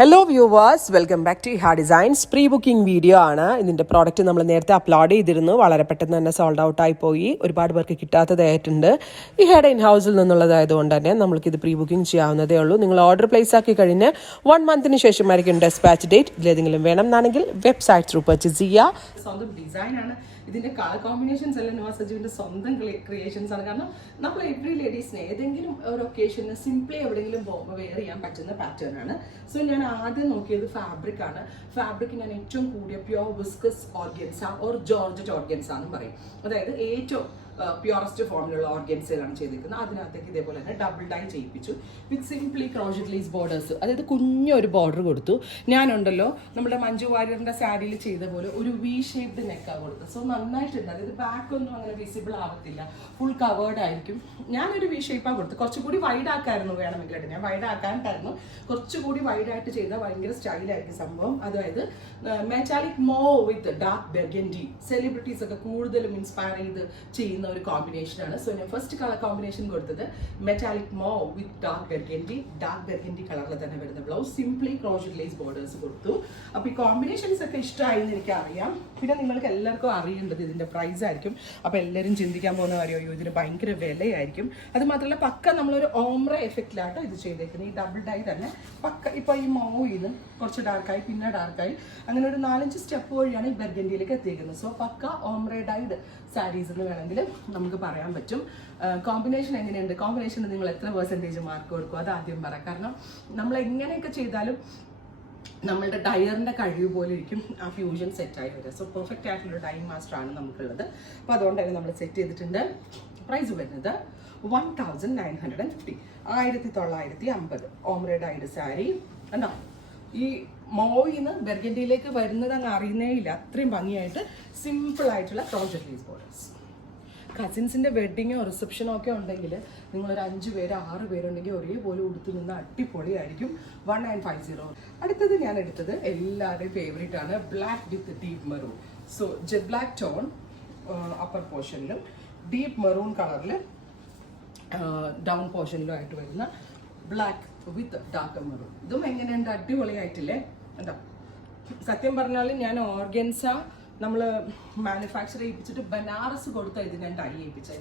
Hello viewers, welcome back to Eha designs. Pre booking video ആണ്. ഇതിൻ്റെ product നമ്മൾ നേരത്തെ അപ്ലോഡ് ചെയ്തിരുന്നു. വളരെ പെട്ടെന്ന് തന്നെ സോൾഡ് ഔട്ടായി പോയി. ഒരുപാട് പേർക്ക് കിട്ടാത്തതായിട്ടുണ്ട്. ഇഹയുടെ ഇൻ ഹൗസിൽ നിന്നുള്ളതായതുകൊണ്ട് തന്നെ നമ്മൾക്കിത് പ്രീ ബുക്കിംഗ് ചെയ്യാവുന്നതേ ഉള്ളൂ. നിങ്ങൾ ഓർഡർ പ്ലേസ് ആക്കി കഴിഞ്ഞ് 1 മന്തിന് ശേഷമായിരിക്കും ഡെസ്പാച്ച് ഡേറ്റ്. ഇതിലേതെങ്കിലും വേണം എന്നാണെങ്കിൽ വെബ്സൈറ്റ് ത്രൂ പർച്ചേസ് ചെയ്യുക. സ്വന്തം ഡിസൈനാണ്. ഇതിന്റെ കളർ കോമ്പിനേഷൻസ് എല്ലാം നവാസ് സജീവിന്റെ സ്വന്തം ക്രിയേഷൻസ് ആണ്. കാരണം നമ്മൾ എവറി ലേഡീസിന് ഏതെങ്കിലും ഒരു ഒക്കേഷന് സിംപ്ലി എവിടെയെങ്കിലും പോകുമ്പോൾ വെയർ ചെയ്യാൻ പറ്റുന്ന പാറ്റേൺ ആണ്. സോ ഞാൻ ആദ്യം നോക്കിയത് ഫാബ്രിക് ആണ്. ഫാബ്രിക് ഞാൻ ഏറ്റവും കൂടിയ pure viscous organza or georgette organza എന്നും പറയും. അതായത് ഏറ്റവും പ്യോറസ്റ്റ് ഫോമിലുള്ള ഓർഗൻസയിലാണ് ചെയ്തിരിക്കുന്നത്. അതിനകത്തേക്ക് ഇതേപോലെ തന്നെ ഡബിൾ ഡൈ ചെയ്യിപ്പിച്ചു വിത്ത് സിംപ്ലി ക്രോഷറ്റ് ലേസ് ബോർഡേഴ്സ്. അതായത് കുഞ്ഞൊരു ബോർഡർ കൊടുത്തു. ഞാനുണ്ടല്ലോ നമ്മുടെ മഞ്ജു വാര്യറിന്റെ സാരിയിൽ ചെയ്ത പോലെ ഒരു വി ഷേപ്ഡ് നെക്കാണ് കൊടുത്തത്. സോ നന്നായിട്ടുണ്ട്. അതായത് ബാക്ക് ഒന്നും അങ്ങനെ വിസിബിൾ ആവത്തില്ല, ഫുൾ കവേർഡ് ആയിരിക്കും. ഞാനൊരു വി ഷേപ്പാണ് കൊടുത്തത്. കുറച്ചുകൂടി വൈഡ് ആക്കായിരുന്നു വേണമെങ്കിൽ. ഞാൻ വൈഡ് ആക്കാനായിട്ടായിരുന്നു. കുറച്ചുകൂടി വൈഡായിട്ട് ചെയ്താൽ ഭയങ്കര സ്റ്റൈലായിരിക്കും സംഭവം. അതായത് metallic mauve with dark burgundy. Celebrities ഒക്കെ കൂടുതലും ഇൻസ്പയർ ചെയ്ത് ചെയ്യുന്ന ഒരു കോമ്പിനേഷനാണ്. സോ ഞാൻ ഫസ്റ്റ് കളർ കോമ്പിനേഷൻ കൊടുത്തത് metallic mauve with dark burgundy കളറിൽ തന്നെ വരുന്ന blouse. Simply crochet lace borders കൊടുത്തു. അപ്പോൾ ഈ കോമ്പിനേഷൻസ് ഒക്കെ ഇഷ്ടമായി എന്ന് എനിക്ക് അറിയാം. പിന്നെ നിങ്ങൾക്ക് എല്ലാവർക്കും അറിയേണ്ടത് ഇതിന്റെ പ്രൈസ് ആയിരിക്കും. അപ്പോൾ എല്ലാവരും ചിന്തിക്കാൻ പോകുന്ന കാര്യം, ഇതിന് ഭയങ്കര വിലയായിരിക്കും. അത് മാത്രമല്ല പക്ക നമ്മളൊരു ഓംറ എഫക്റ്റിലാട്ടോ ഇത് ചെയ്തേക്കുന്നത്. ഈ ഡബിൾ ഡൈ തന്നെ പക്ക ഇപ്പോൾ ഈ മോയിൽ കുറച്ച് ഡാർക്കായി പിന്നെ ഡാർക്കായി അങ്ങനെ ഒരു 4-5 സ്റ്റെപ്പ് വഴിയാണ് ഈ ബെർഗൻഡിയിലേക്ക് എത്തിയിരിക്കുന്നത്. സോ പക്ക ഓംറ ഡൈഡ് സാരീസ് എന്ന് വേണമെങ്കിൽ നമുക്ക് പറയാൻ പറ്റും. കോമ്പിനേഷൻ എങ്ങനെയുണ്ട്? കോമ്പിനേഷന് നിങ്ങൾ എത്ര % മാർക്ക് കൊടുക്കും? അത് ആദ്യം പറയാം. കാരണം നമ്മൾ എങ്ങനെയൊക്കെ ചെയ്താലും നമ്മളുടെ ഡയറിൻ്റെ കഴിവ് പോലെ ഇരിക്കും ആ ഫ്യൂഷൻ സെറ്റായി വരിക. സോ പെർഫെക്റ്റ് ആയിട്ടുള്ള ഡൈ മാസ്റ്റർ ആണ് നമുക്കുള്ളത്. അപ്പോൾ അതുകൊണ്ട് തന്നെ നമ്മൾ സെറ്റ് ചെയ്തിട്ടുണ്ട്. പ്രൈസ് വരുന്നത് 1950, 1950 ഓംറ ഡൈഡ് സാരി. കണ്ടോ, ഈ മോയിന്ന് ബെർഗൻഡിയിലേക്ക് വരുന്നത് അങ്ങ് അറിയുന്നേ ഇല്ല. അത്രയും ഭംഗിയായിട്ട് സിമ്പിൾ ആയിട്ടുള്ള ക്രോഷറ്റ് ലേസ് ബോർഡേഴ്സ്. കസിൻസിൻ്റെ വെഡ്ഡിങ്ങോ റിസപ്ഷനോ ഒക്കെ ഉണ്ടെങ്കിൽ നിങ്ങളൊരു 5 പേര് 6 പേരുണ്ടെങ്കിൽ ഒരേപോലെ ഉടുത്ത് നിന്ന് അടിപൊളിയായിരിക്കും. 1950. അടുത്തത് ഞാൻ എടുത്തത് എല്ലാവരുടെയും ഫേവറേറ്റ് ആണ്, black with deep maroon. So jet black tone upper പോർഷനിലും ഡീപ്പ് മെറൂൺ കളറിൽ ഡൗൺ പോർഷനിലും ആയിട്ട് വരുന്ന ബ്ലാക്ക് വിത്ത് ഡാർക്ക് മെറൂൺ. ഇതും എങ്ങനെയുണ്ട്? അടിപൊളിയായിട്ടില്ലേ? എന്താ സത്യം പറഞ്ഞാൽ ഞാൻ ഓർഗൻസ നമ്മൾ മാനുഫാക്ചർ ചെയ്യിപ്പിച്ചിട്ട് ബനാറസ് കൊടുത്ത ഇത് ഞാൻ ഡൈ ചെയ്യിപ്പിച്ചത്.